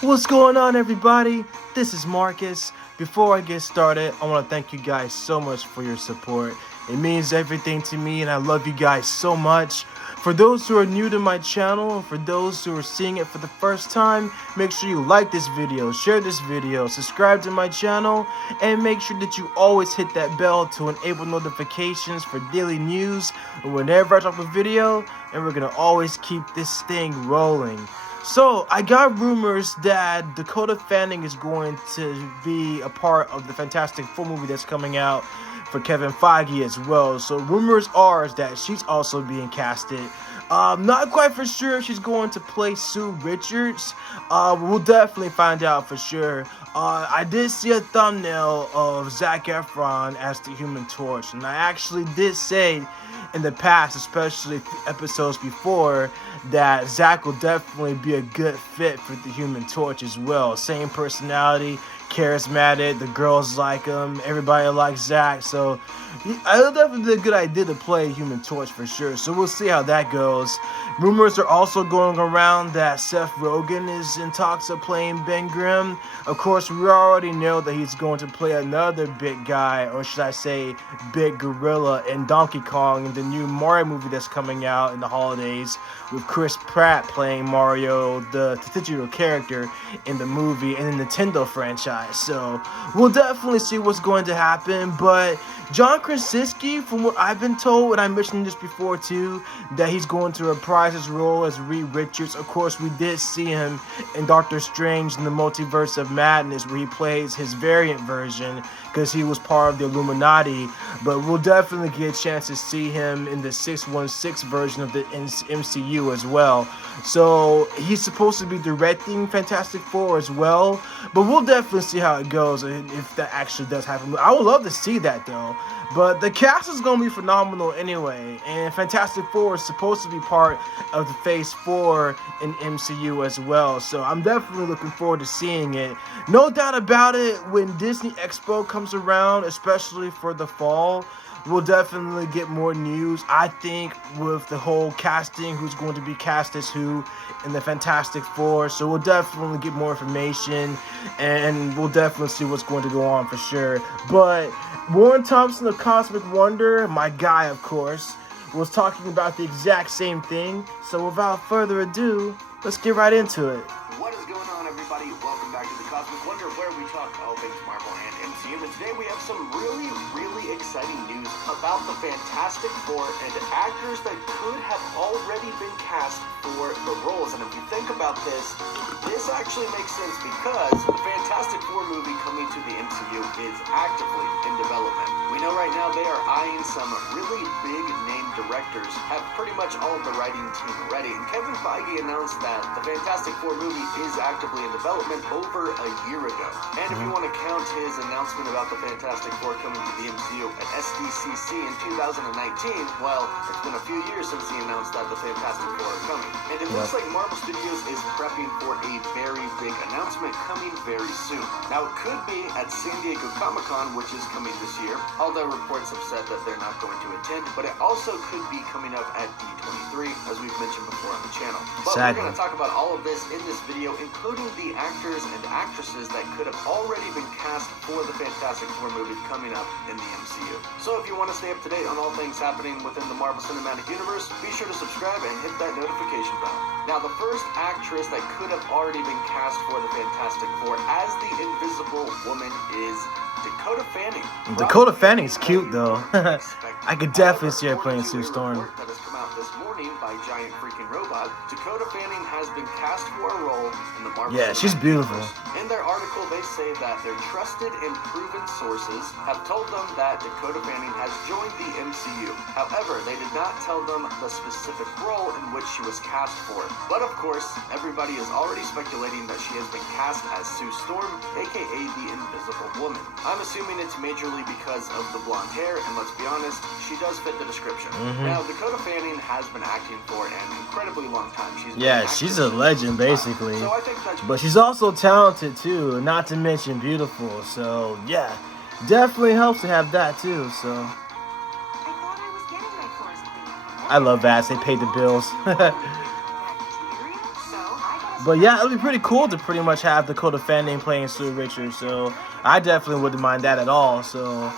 What's going on, everybody? This is Marcus. Before I get started, I want to thank you guys so much for your support. It means everything to me, and I love you guys so much. For those who are new to my channel, and for those who are seeing it for the first time, make sure you like this video, share this video, subscribe to my channel, and make sure that you always hit that bell to enable notifications for daily news whenever I drop a video, and we're gonna always keep this thing rolling. So, I got rumors that Dakota Fanning is going to be a part of the Fantastic Four movie that's coming out for Kevin Feige as well. So, rumors are that she's also being casted. Not quite for sure if she's going to play Sue Richards. We'll definitely find out for sure. I did see a thumbnail of Zac Efron as the Human Torch, and I actually did say in the past, especially episodes before, that Zac will definitely be a good fit for the Human Torch as well. Same personality, charismatic, the girls like him, everybody likes Zac, so it'll definitely be a good idea to play Human Torch for sure. So we'll see how that goes. Rumors are also going around that Seth Rogen is in talks of playing Ben Grimm. Of course, we already know that he's going to play another big guy, or should I say big gorilla, in Donkey Kong in the new Mario movie that's coming out in the holidays, with Chris Pratt playing Mario, the titular character in the movie and the Nintendo franchise. So we'll definitely see what's going to happen. But John Krasinski, from what I've been told, and I mentioned this before too, that he's going to reprise his role as Reed Richards. Of course, we did see him in Doctor Strange in the Multiverse of Madness, where he plays his variant version because he was part of the Illuminati. But we'll definitely get a chance to see him in the 616 version of the MCU as well. So he's supposed to be directing Fantastic Four as well. But we'll definitely see how it goes if that actually does happen. I would love to see that though. But the cast is going to be phenomenal anyway, and Fantastic Four is supposed to be part of the Phase 4 in MCU as well, so I'm definitely looking forward to seeing it. No doubt about it, when Disney Expo comes around, especially for the fall, we'll definitely get more news. I think with the whole casting, who's going to be cast as who in the Fantastic Four. So we'll definitely get more information, and we'll definitely see what's going to go on for sure. But Warren Thompson of Cosmic Wonder, my guy of course, was talking about the exact same thing. So without further ado, let's get right into it. What is going on, everybody? Welcome back to the Cosmic Wonder, where we talk all things Marvel and MCU. And today we have some really exciting news about the Fantastic Four and actors that could have already been cast for the roles. And if you think about this actually makes sense because the Fantastic Four movie coming to the MCU is actively in development. We know right now they are eyeing some really big name directors, have pretty much all of the writing team ready. And Kevin Feige announced that the Fantastic Four movie is actively in development over a year ago. And if you want to count his announcement about the Fantastic Four coming to the MCU at SDCC in 2019, well, it's been a few years since he announced that the Fantastic Four are coming. And it looks like Marvel Studios is prepping for a very big announcement coming very soon. Now, it could be at San Diego Comic-Con, which is coming this year, although reports have said that they're not going to attend, but it also could be coming up at D23, as we've mentioned before on the channel. But we're going to talk about all of this in this video, including the actors and actresses that could have already been cast for the Fantastic Four movie coming up in the MCU. So if you want to stay up to date on all things happening within the Marvel Cinematic Universe, be sure to subscribe and hit that notification bell. Now, the first actress that could have already been cast for the Fantastic Four as the Invisible Woman is Dakota Fanning. Dakota Fanning's cute though. I could definitely see her playing Sue Storm. That has come out this morning by Giant Freaking Robot. Dakota Fanning has been cast for a role in the Marvel. Yeah, she's beautiful. In their article, they say that their trusted and proven sources have told them that Dakota Fanning has joined the MCU. However, they did not tell them the specific role in which she was cast for. But of course, everybody is already speculating that she has been cast as Sue Storm, aka the Invisible Woman. I'm assuming it's majorly because of the blonde hair, and let's be honest, she does fit the description. Now, Dakota Fanning has been acting for an incredibly long time. She's a legend basically. So I think that's But she's also talented too, not to mention beautiful. So yeah, definitely helps to have that too. So I love that. They paid the bills. But yeah, it would be pretty cool to pretty much have Dakota Fanning playing Sue Richards. So I definitely wouldn't mind that at all. So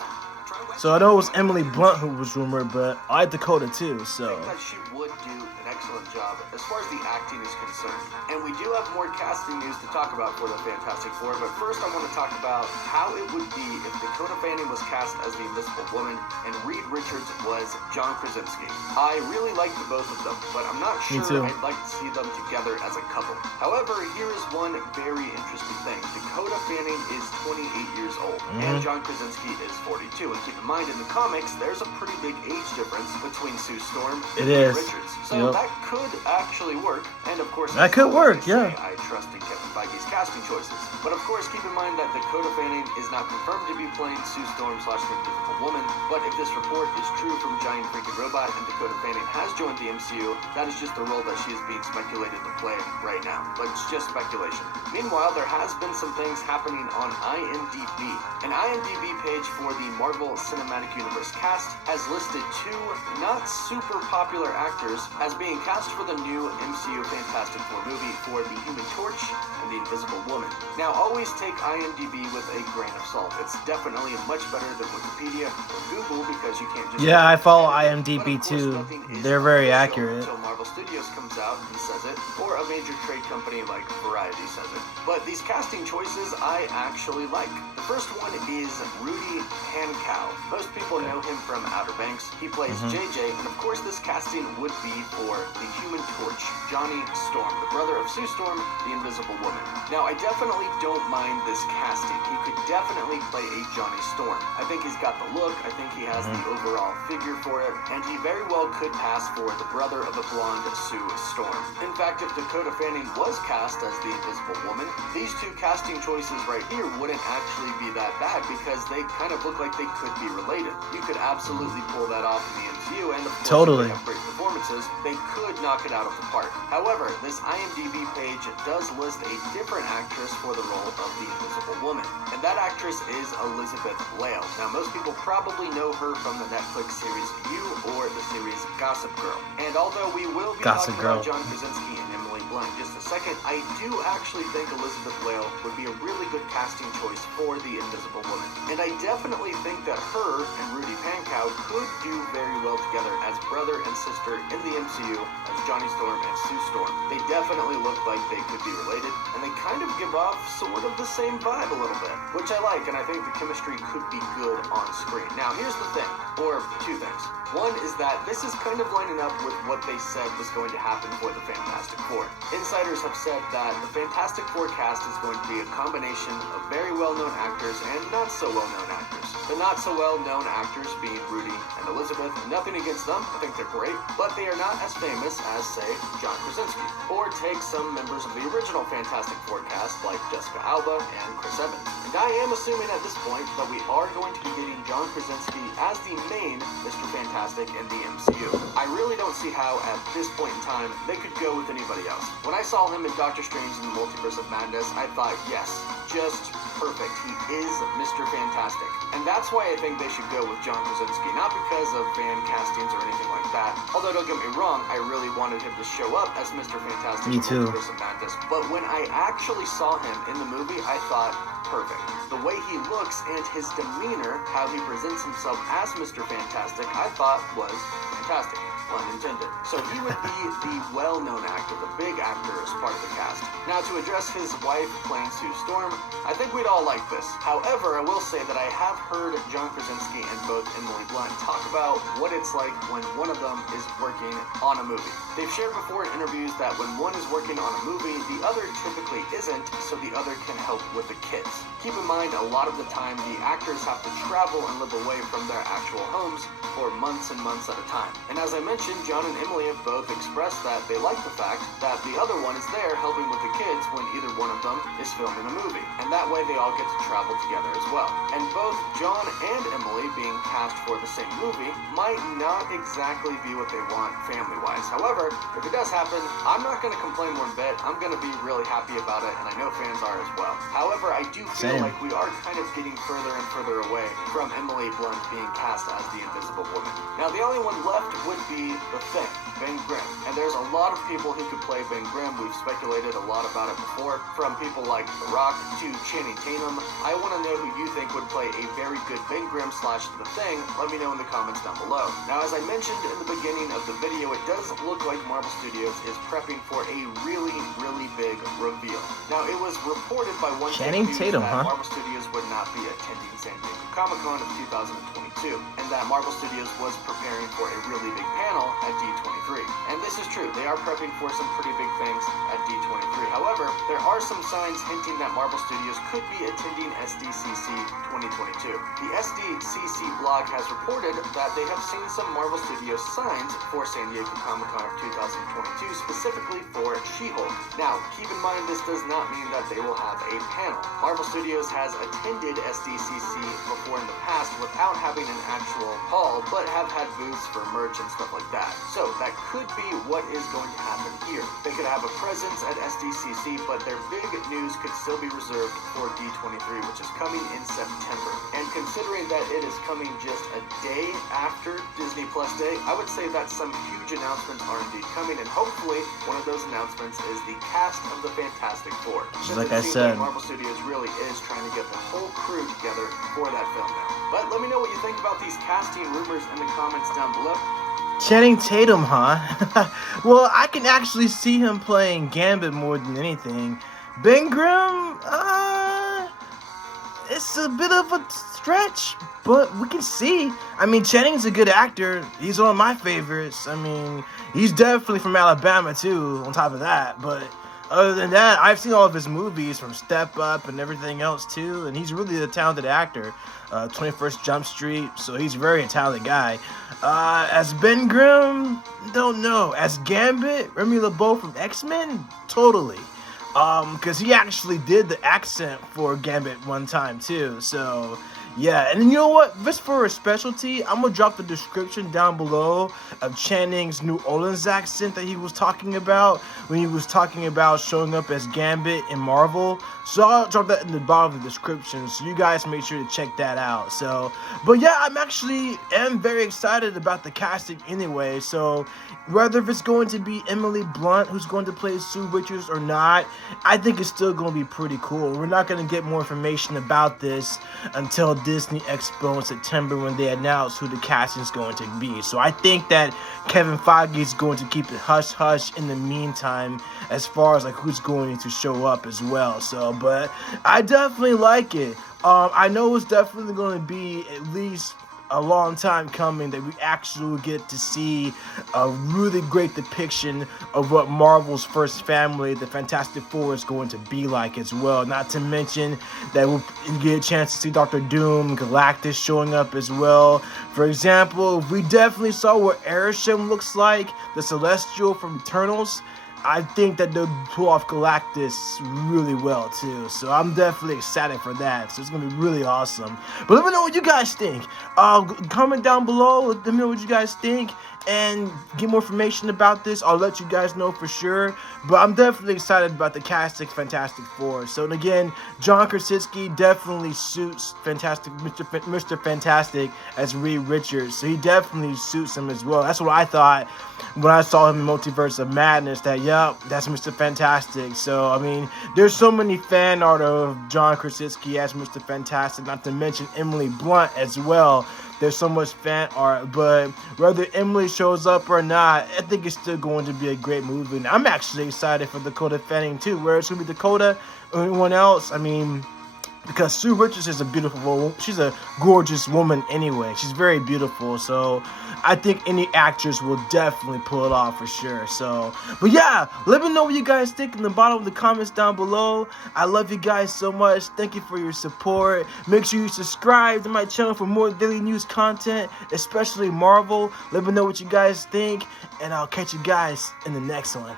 I know it was Emily Blunt who was rumored, but I like Dakota too. So. I think that she would do an excellent job as far as the acting is concerned. And we do have more casting news to talk about for the Fantastic Four, but first I want to talk about how it would be if Dakota Fanning was cast as the Invisible Woman and Reed Richards was John Krasinski. I really like the both of them, but I'm not sure I'd like to see them together as a couple. However, here is one very interesting thing. Dakota Fanning is 28 years old, and John Krasinski is 42. And keep in mind, in the comics, there's a pretty big age difference between Sue Storm and Reed Richards. So that could actually work. And of course, that could work, yeah. I trust in Kevin Feige's casting choices. But of course, keep in mind that Dakota Fanning is not confirmed to be playing Sue Storm / the Invisible Woman. But if this report is true from Giant Freaking Robot and Dakota Fanning has joined the MCU, that is just the role that she is being speculated to play right now. But it's just speculation. Meanwhile, there has been some things happening on IMDb. An IMDb page for the Marvel Cinematic Universe cast has listed 2 not super popular actors as being cast for the new MCU Fantastic Four movie for the Human Torch and the Invisible Woman. Now, always take IMDb with a grain of salt. It's definitely much better than Wikipedia or Google because you can't just... Yeah, I follow IMDb too. They're very accurate. Until Marvel Studios comes out and says it, or a major trade company like Variety says it. But these casting choices I actually like. The first one is Rudy Pankow. Most people know him from Outer Banks. He plays JJ, and of course this casting would be for the Human Torch, Johnny Storm, the brother of Sue Storm, the Invisible Woman. Now, I definitely don't mind this casting. He could definitely play a Johnny Storm. I think he's got the look, I think he has the overall figure for it, and he very well could pass for the brother of the blonde Sue Storm. In fact, if Dakota Fanning was cast as the Invisible Woman, these 2 casting choices right here wouldn't actually be that bad because they kind of look like they could be related. You could absolutely pull that off in the MCU, and of course, if they have great performances, they could knock it out of the park. However, this IMDb page does list a different actress for the role of the Invisible Woman, and that actress is Elizabeth Lail. Now, most people probably know her from the Netflix series You or the series Gossip Girl. And although we will be talking about John Krasinski and Emily Blunt in just a second, I do actually think Elizabeth Lail would be a really good casting choice for the Invisible Woman. And I definitely think that her and Rudy Pankow could do very well together as brother and sister in the MCU as Johnny Storm and Sue Storm. They definitely look like they could be related, and they kind of give off sort of the same vibe a little bit, which I like, and I think the chemistry could be good on screen. Now, here's the thing, or 2 things. One is that this is kind of lining up with what they said was going to happen for the Fantastic Four. Insiders have said that the Fantastic Four cast is going to be a combination of very well-known actors and not so well-known actors. The not so well-known actors being Rudy and Elizabeth, nothing against them, I think they're great, but they are not as famous as, say, John Krasinski. Or take some members of the original Fantastic Four cast like Jessica Alba and Chris Evans. And I am assuming at this point that we are going to be getting John Krasinski as the main Mr. Fantastic in the MCU. I really don't see how, at this point in time, they could go with anybody else. When I saw him in Doctor Strange in the Multiverse of Madness, I thought, yes, just perfect. He is Mr. Fantastic. And that's why I think they should go with John Krasinski. Not because of fan castings or anything like that. Although, don't get me wrong, I really wanted him to show up as Mr. Fantastic in the Multiverse of Madness. But when I actually saw him in the movie, I thought, perfect. The way he looks and his demeanor, how he presents himself as Mr. Fantastic, I thought was fantastic. Pun intended. So he would be the well-known actor, the big actor as part of the cast. Now, to address his wife playing Sue Storm, I think we'd all like this. However, I will say that I have heard John Krasinski and both Emily Blunt talk about what it's like when one of them is working on a movie. They've shared before in interviews that when one is working on a movie, the other typically isn't, so the other can help with the kids. Keep in mind, a lot of the time, the actors have to travel and live away from their actual homes for months and months at a time. And as I mentioned, John and Emily have both expressed that they like the fact that the other one is there helping with the kids when either one of them is filming a movie. And that way they all get to travel together as well. And both John and Emily being cast for the same movie might not exactly be what they want family-wise. However, if it does happen, I'm not going to complain one bit. I'm going to be really happy about about it, and I know fans are as well. However, I do feel Same. like we are kind of getting further and further away from Emily Blunt being cast as the Invisible Woman. Now, the only one left would be the Thing, Ben Grimm. And there's a lot of people who could play Ben Grimm. We've speculated a lot about it before, from people like The Rock to Channing Tatum. I want to know who you think would play a very good Ben Grimm slash The Thing. Let me know in the comments down below. Now, as I mentioned in the beginning of the video, it does look like Marvel Studios is prepping for a really, really big reveal. Now, it was reported by one Channing Tatum, that huh? Marvel Studios would not be attending San Diego Comic-Con of 2022, and that Marvel Studios was preparing for a really big panel at D23. And this is true, they are prepping for some pretty big things at D23. However, there are some signs hinting that Marvel Studios could be attending SDCC 2022. The SDCC blog has reported that they have seen some Marvel Studios signs for San Diego Comic-Con of 2022, specifically for She-Hulk. Now, keep in mind this does not mean that they will have a panel. Marvel Studios has attended SDCC before in the past without having an actual hall, but have had booths for merch and stuff like that. So that could be what is going to happen here. They could have a presence at SDCC, but their big news could still be reserved for D23, which is coming in September. And considering that it is coming just a day after Disney Plus Day, I would say that some huge announcements are indeed coming, and hopefully one of those announcements is the cast of the Fantastic Four. Just like I said, Marvel Studios really is trying to get the whole crew together for that film now. But let me know what you think about these casting rumors in the comments down below. Channing Tatum, huh? Well, I can actually see him playing Gambit more than anything. Ben Grimm, it's a bit of a stretch, but we can see. I mean, Channing's a good actor. He's one of my favorites. I mean, he's definitely from Alabama, too, on top of that. But other than that, I've seen all of his movies from Step Up and everything else, too. And he's really a talented actor. 21st Jump Street, so he's a very talented guy. As Ben Grimm, don't know. As Gambit, Remy LeBeau from X-Men, totally. Because he actually did the accent for Gambit one time too. So yeah, and you know what? Just for a specialty, I'm gonna drop the description down below of Channing's New Orleans accent that he was talking about when he was talking about showing up as Gambit in Marvel. So I'll drop that in the bottom of the description, so you guys make sure to check that out. So, but yeah, am very excited about the casting anyway. So whether if it's going to be Emily Blunt who's going to play Sue Richards or not, I think it's still going to be pretty cool. We're not going to get more information about this until Disney Expo in September when they announce who the casting is going to be. So I think that Kevin Feige is going to keep it hush hush in the meantime as far as like who's going to show up as well. So, but I definitely like it. I know it's definitely going to be at least a long time coming that we actually get to see a really great depiction of what Marvel's first family, the Fantastic Four, is going to be like as well. Not to mention that we'll get a chance to see Dr. Doom, Galactus showing up as well. For example, we definitely saw what Arishem looks like, the Celestial from Eternals. I think that they'll pull off Galactus really well too, so I'm definitely excited for that. So it's gonna be really awesome. But let me know what you guys think. Comment down below. Let me know what you guys think, and get more information about this. I'll let you guys know for sure. But I'm definitely excited about the casting Fantastic Four. So and again, John Krasinski definitely suits Mr. Fantastic as Reed Richards. So he definitely suits him as well. That's what I thought when I saw him in Multiverse of Madness. That yep, that's Mr. Fantastic. So I mean, there's so many fan art of John Krasinski as Mr. Fantastic. Not to mention Emily Blunt as well. There's so much fan art, but whether Emily shows up or not, I think it's still going to be a great movie. And I'm actually excited for Dakota Fanning too. Where it's going to be Dakota or anyone else, I mean, because Sue Richards is a beautiful woman. She's a gorgeous woman anyway. She's very beautiful. So I think any actress will definitely pull it off for sure. So, but yeah, let me know what you guys think in the bottom of the comments down below. I love you guys so much. Thank you for your support. Make sure you subscribe to my channel for more daily news content, especially Marvel. Let me know what you guys think, and I'll catch you guys in the next one.